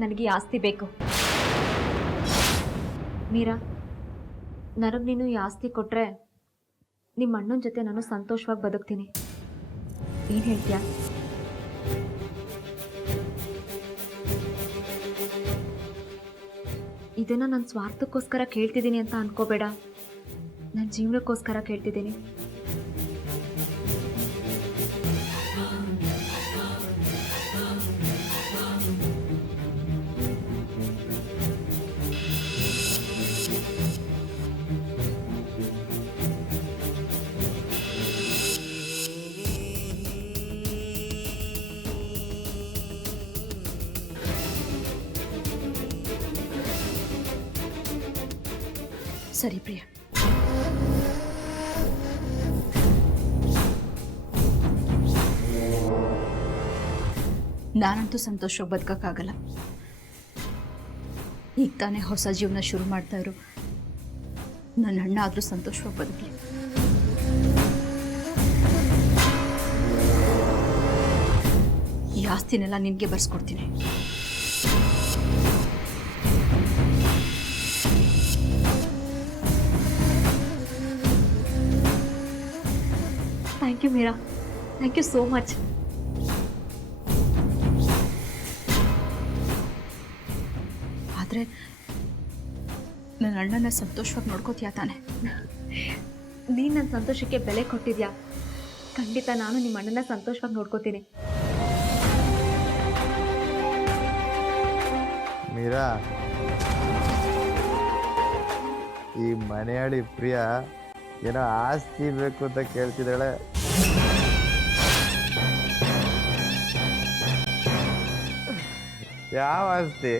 ನನಗೆ ಈ ಆಸ್ತಿ ಬೇಕು. ಮೀರಾ, ನನಗೆ ನೀನು ಈ ಆಸ್ತಿ ಕೊಟ್ಟರೆ ನಿಮ್ಮ ಅಣ್ಣನ ಜೊತೆ ನಾನು ಸಂತೋಷವಾಗಿ ಬದುಕ್ತೀನಿ. ಏನು ಹೇಳ್ತೀಯಾ? ಇದನ್ನು ನನ್ನ ಸ್ವಾರ್ಥಕ್ಕೋಸ್ಕರ ಕೇಳ್ತಿದ್ದೀನಿ ಅಂತ ಅನ್ಕೋಬೇಡ. ನನ್ನ ಜೀವನಕ್ಕೋಸ್ಕರ ಕೇಳ್ತಿದ್ದೀನಿ. ಸರಿ ಪ್ರಿಯ, ನಾನಂತೂ ಸಂತೋಷವಾಗಿ ಬದುಕೋಕ್ಕಾಗಲ್ಲ. ಈಗ ತಾನೇ ಹೊಸ ಜೀವನ ಶುರು ಮಾಡ್ತಾ ಇರು. ನನ್ನ ಅಣ್ಣ ಆದರೂ ಸಂತೋಷವಾಗಿ ಬದುಕಲಿ. ಈ ಆಸ್ತಿನೆಲ್ಲ ನಿನಗೆ ಬರ್ಸ್ಕೊಡ್ತೀನಿ. Thank you Meera, thank you so much. ಆದರೆ ನನ್ನ ಅಣ್ಣನ ಸಂತೋಷವಾಗಿ ನೋಡ್ಕೋತೀಯಾ ತಾನೆ? ನೀನು ನನ್ನ ಸಂತೋಷಕ್ಕೆ ಬೆಲೆ ಕೊಟ್ಟಿದ್ಯಾ. ಖಂಡಿತ ನಾನು ನಿಮ್ಮ ಅಣ್ಣನ ಸಂತೋಷವಾಗಿ ನೋಡ್ಕೋತೀನಿ. ಮೀರಾ, ಈ ಮನೆಯಾಳಿ ಪ್ರಿಯ ಏನೋ ಆಸ್ತಿ ಬೇಕು ಅಂತ ಕೇಳ್ತಿದ್ದಾಳೆ. ಯಾವ ಆಸ್ತಿ?